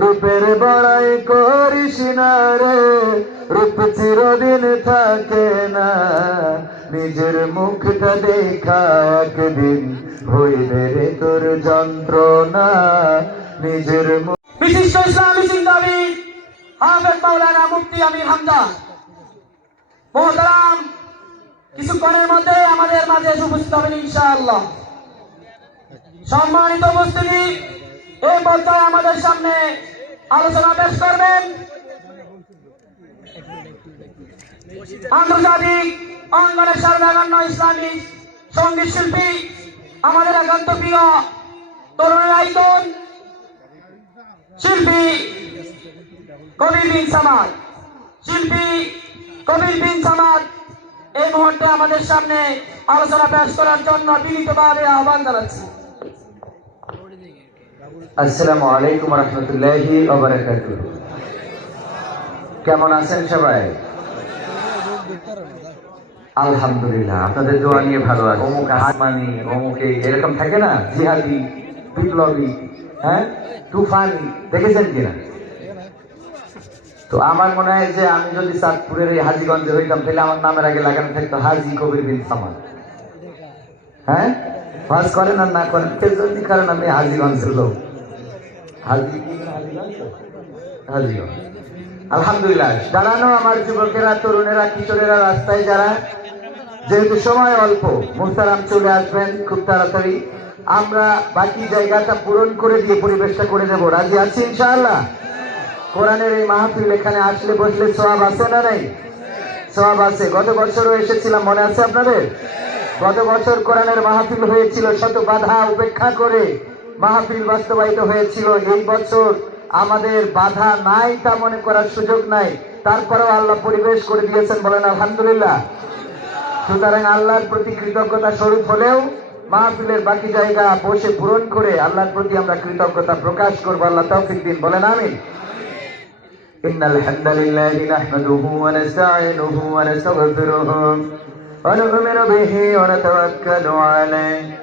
রূপের বড়াই করিস না রে, রূপ চিরদিন থাকে না। নিজের মুখটা দেখা একদিন হইবে রে তোর যন্ত্রণা। নিজের বিশিষ্ট ইসলামী হাফেজ মাওলানা মুফতি আমির মোহতারাম, কিছুক্ষণের মধ্যে আমাদের মাঝে উপস্থিত হবেন ইনশাআল্লাহ। সম্মানিত উপস্থিতি এই পর্যায়ে আমাদের সামনে আলোচনা পেশ করবেন আন্তর্জাতিক অঙ্গনের সর্বাগণ্য ইসলামী সংগীত শিল্পী, আমাদের একান্ত প্রিয় তরুণের আইকন শিল্পী কবির বিন সামাদ। শিল্পী কবির বিন সামাদ, এই মুহূর্তে আমাদের সামনে আলোচনা পেশ করার জন্য বিনীতভাবে আহ্বান জানাচ্ছি। আসসালামু আলাইকুম রহমতুল্লাহি কেমন আছেন সবাই? আলহামদুলিল্লাহ, আপনাদের দোয়া নিয়ে ভালো আছে। অমুক অমুক এরকম থাকে না, জিহাদি, বিপ্লবী হ্যাঁ? তুফানি, দেখেছেন কিনা? তো আমার মনে হয় যে আমি যদি চাঁদপুরের এই হাজিগঞ্জে হইতাম, তাহলে আমার নামের আগে লাগানো থাকতো হাজি কবির বিন সামান হ্যাঁ? হজ করেন আর না করেন সেজন্য কারণ আমি হাজিগঞ্জের লোক। আলহামদুলিল্লাহ। দাঁড়ানো আমার যুবকেরা, তরুণেরা, কিশোরেরা, রাস্তায় যারা, যেহেতু সময় অল্প, মুস্তারাম চলে আসবেন খুব তাড়াতাড়ি। আমরা বাকি জায়গাটা পূরণ করে দিয়ে পরিবেশটা করে দেবো রাজি আছি ইনশাআল্লাহ? কোরআনের এই মাহফিল এখানে আসলে বসলে সওয়াব আছে না নাই? সওয়াব আছে। গত বছরও এসেছিলাম, মনে আছে আপনাদের? গত বছর কোরআনের মাহফিল হয়েছিল শত বাধা উপেক্ষা করে। মাহফিল বাস্তবায়িত হয়েছিল এই বছর আমাদের বাধা নাই তা মনে করার সুযোগ নাই তারপরেও আল্লাহ পরিবেশ করে দিয়েছেন বলেন আলহামদুলিল্লাহ সুতরাং আল্লাহর প্রতি কৃতজ্ঞতা স্বরূপ হলেও মাহফিলের বাকি জায়গা বসে পূরণ করে আল্লাহর প্রতি আমরা কৃতজ্ঞতা প্রকাশ করবো আল্লাহ তৌফিক দিন বলেন আমিন إن الحمد لله نحمده ونستعينه ونستغفره ونؤمن به ونتوكل عليه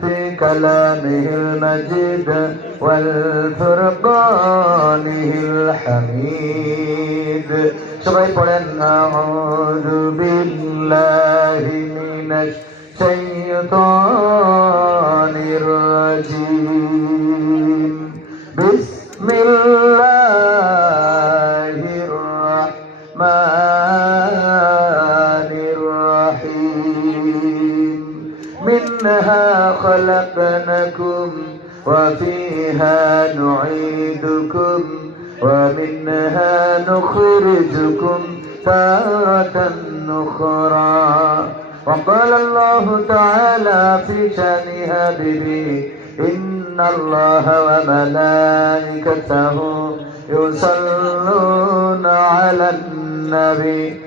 في كلامه المجيد والفرقانه الحميد সবাই পড়েন أعوذ بالله من الشيطان الرجيم بسم منها خلقناكم وفيها نعيدكم ومنها نخرجكم تارة أخرى. وقال الله تعالى في شأنها به إن الله وملائكته يصلون على النبي.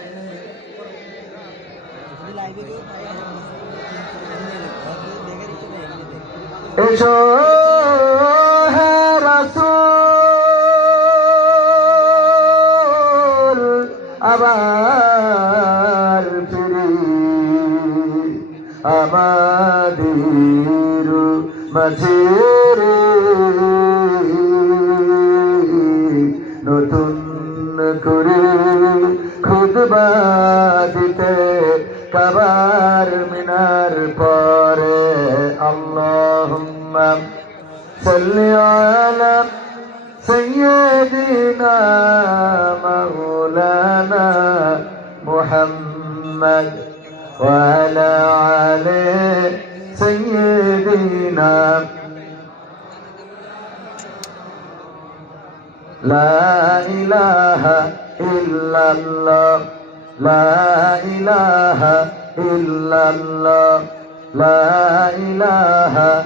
এসো আবার ফিরি। আমাদের মাঝে নতুন করে খুদবা দিতে কাবার মিনার পর صل على سيدنا مولانا محمد وعلى آله سيدنا لا إله إلا الله لا إله إلا الله لا إله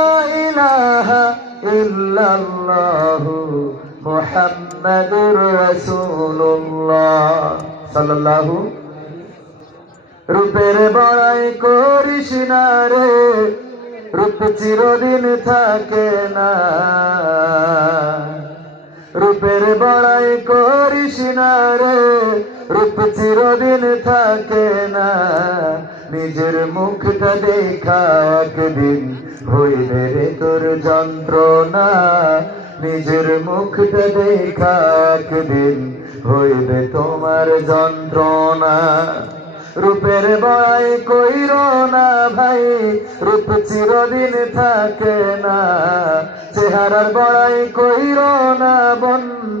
রূপের বড়াই করিস না রে, রূপ চিরদিন থাকে না। রূপের বড়াই করিস না রে, রূপ চিরদিন থাকে না। নিজের মুখটা দেখা একদিন হইবে রে তোর যন্ত্রণা। নিজের মুখটা দেখা একদিন হইবে তোমার যন্ত্রণা। রূপের বড়াই কইর না ভাই, রূপ চিরদিন থাকে না। চেহারার বড়াই কইর না বন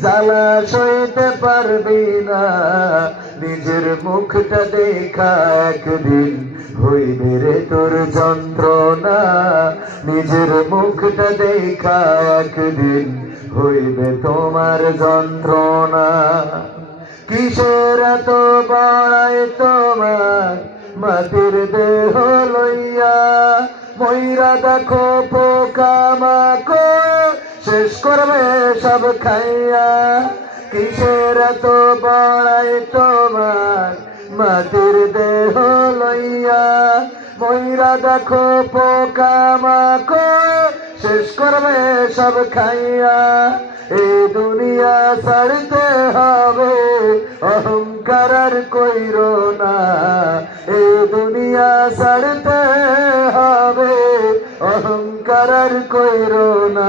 জ্বালা সইতে পারবি না। নিজের মুখটা দেখা একদিন হইবে রে তোর যন্ত্রণা। নিজের মুখটা দেখা একদিন হইবে তোমার যন্ত্রণা। কিসের এত বাড়ায় তোমার? মাটির দেহ লইয়া ময়রা দেখো পোকা মাকো শেষ করবে সব খাইয়া। কিসের এত বাড়ায় তোমার? মাটির দেহ লইয়া। ময়রা দেখো পোকা মাকো শেষ করবে সব খাইয়া। এই দুনিয়া ছাড়তে হবে, অহংকার আর কইর না। এই দুনিয়া ছাড়তে হবে, অহংকার আর কইর না।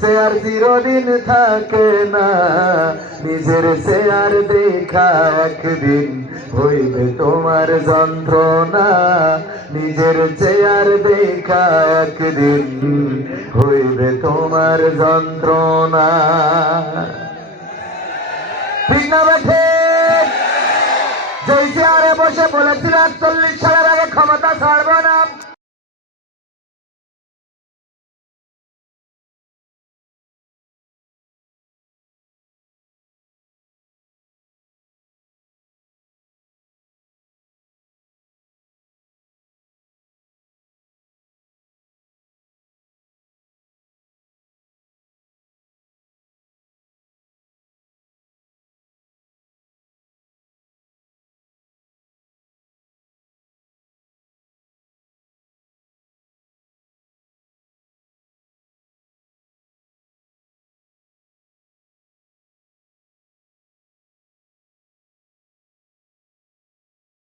সে আর চিরদিন থাকে না। নিজের সে আর দেখা একদিন হইবে তোমার যন্ত্রণা। নিজের চেয়ার দেখা একদিন হইবে তোমার যন্ত্রণা। ঠিক না বেঠে যেই চেয়ারে বসে বলেছিল একচল্লিশ সালে